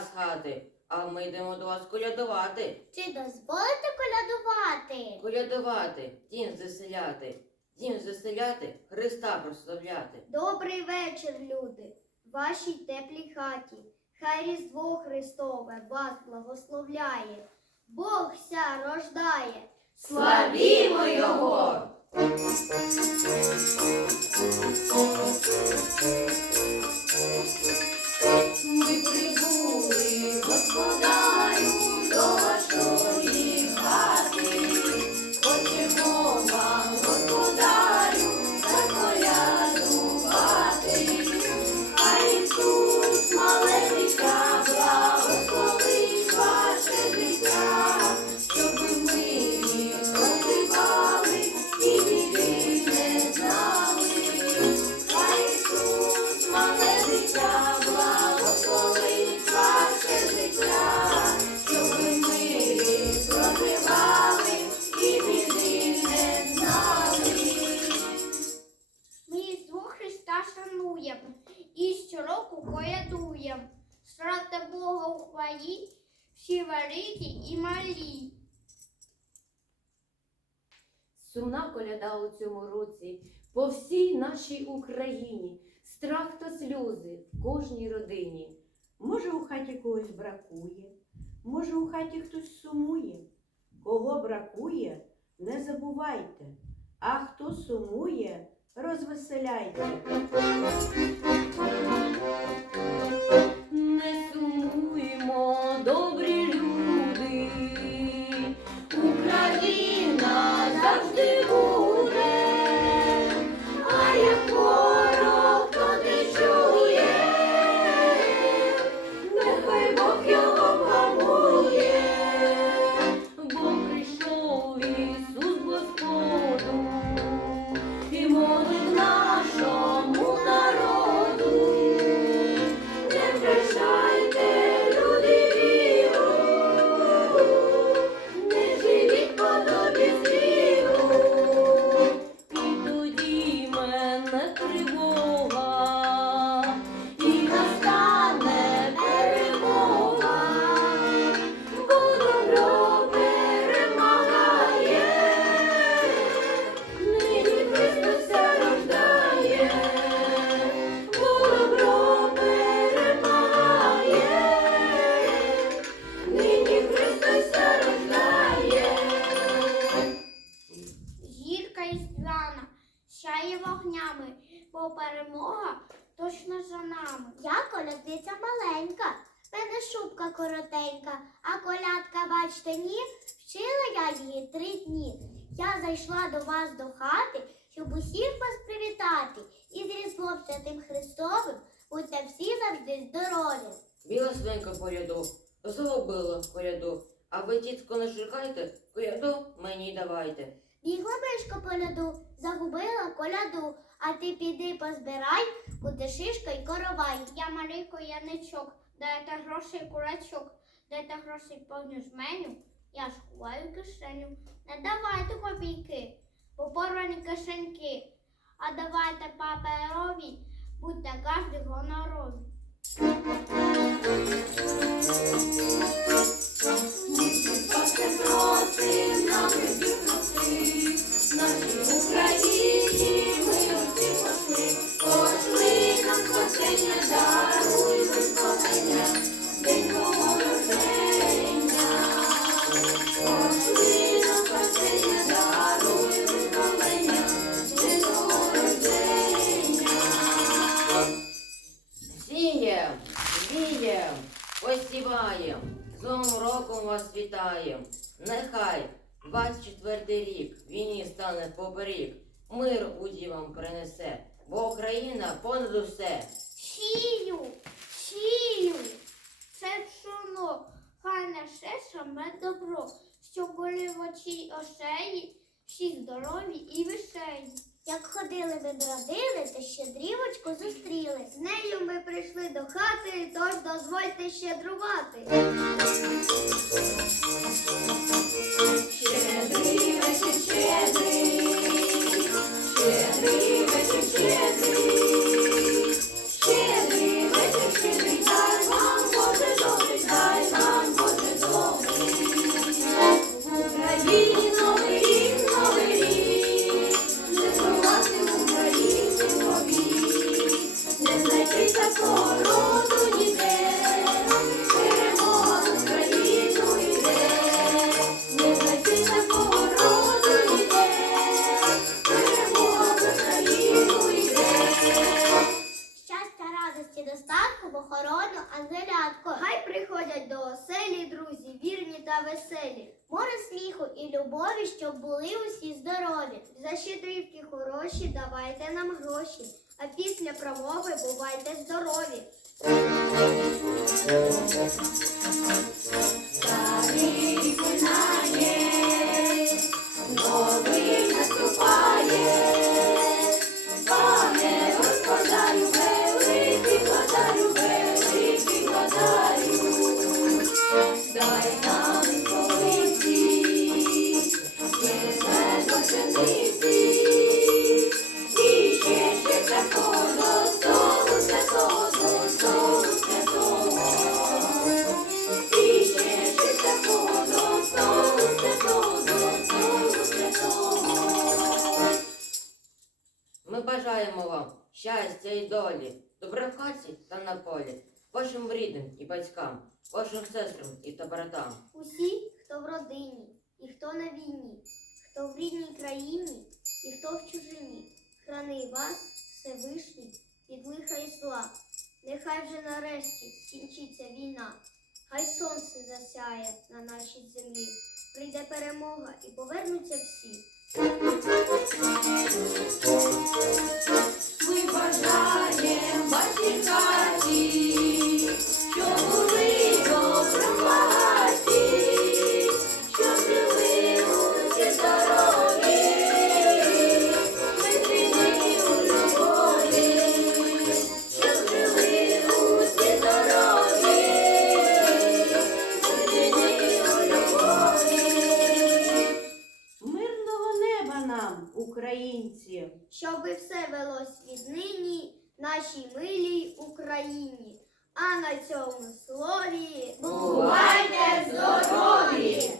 з хати, а ми йдемо до вас колядувати. Чи дозволите колядувати? Колядувати, дім заселяти, дім заселяти, Христа прославляти. Добрий вечір, люди, в вашій теплій хаті. Хай Різдво Христове вас благословляє, Бог ся рождає. Славімо Його! Щороку колядуємо. Славте Бога у хвалі, всі великі і малі. Сумна коляда у цьому році по всій нашій Україні. Страх та сльози в кожній родині. Може, у хаті когось бракує, може, у хаті хтось сумує. Кого бракує, не забувайте, а хто сумує, розвеселяйте. Нами. Я колядниця маленька, мене шубка коротенька, а колядка, бачте, ні, вчила я її три дні. Я зайшла до вас до хати, щоб усіх вас привітати. І з Різдвом Святим Христовим будьте всі завжди здорові. Біла свинка коляду, загубила коляду, а ви, тітко, не шукайте, коляду мені давайте. Бігла мишка по ляду, загубила коляду, а ти піди позбирай, буде шишка й коровай. Я малий кояничок, дайте грошей курачок, дайте грошей повню жменю, я ж ховаю кишеню. Не давайте копійки, бо порвані кишеньки, а давайте паперові, будьте кожний гонорові. Новим роком вас вітаєм. Нехай 24 рік війні стане поперік, мир у дівам принесе, бо Україна понад усе. Сію, сію, це пшоно, хай несе саме добро, що були в очі ошеї, всі здорові і веселі. Як ходили ви бродили, то щедрівочку зустріли. З нею ми прийшли до хати, тож дозвольте щедрувати. Щоб були усі здорові. За щедрівки хороші давайте нам гроші, а після промови бувайте здорові. Ми бажаємо вам щастя і долі, добра в хаті та на полі, вашим рідним і батькам, вашим сестрам і та братам. Усі, хто в родині, і хто на війні, хто в рідній країні, і хто в чужині, храни вас, Всевишній, від лиха і зла. Нехай вже нарешті скінчиться війна, хай сонце засяє на нашій землі, прийде перемога і повернуться всі. нашій милій Україні. А на цьому слові бувайте здорові!